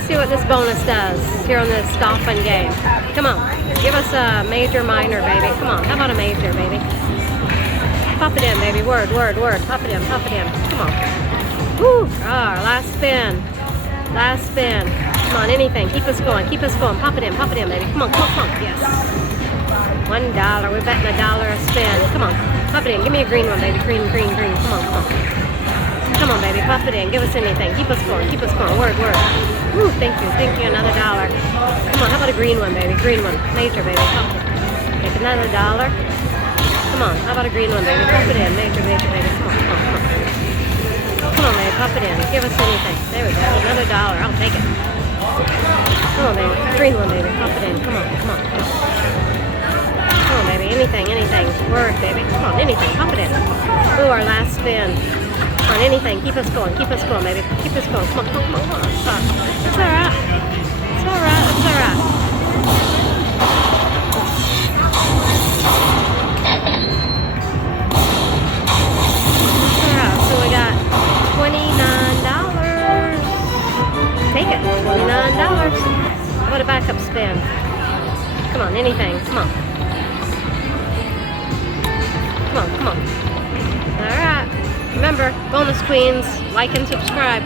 Let's see what this bonus does here on this Dolphin game. Come on. Give us a major, minor, baby. Come on. How about a major, baby? Pop it in, baby. Word, word, word. Pop it in, pop it in. Come on. Woo! Ah, last spin. Last spin. Come on, anything. Keep us going. Keep us going. Pop it in, baby. Come on, come on, come on. Yes. $1. We're betting $1 a spin. Come on. Pop it in. Give me a green one, baby. Green, green, green. Come on, come on. Come on, baby. Pop it in. Give us anything. Keep us going. Keep us going. Word, word. Woo, thank you. Thank you. Another $1. Come on. How about a green one, baby? Green one. Major, baby. Pop it. Make another $1. Come on. How about a green one, baby? Pop it in. Major, major, baby. Come on, come on, come on. Come on, baby. Pop it in. Give us anything. There we go. Another $1. I'll take it. Come on, baby. Green one, baby. Pop it in. Come on, come on. Come on, baby. Anything, anything. Word, baby. Come on, anything. Pop it in. Ooh, our last spin. Come on, anything. Keep us going. Keep us going, baby. Keep us going. Come on, come on, come on. Come on. It's all right. It's all right. It's all right. It's all right. So we got $29. Take it. $29. How about a backup spin? Come on, anything. Come on. Come on, come on. All right. Remember, bonus queens, like and subscribe.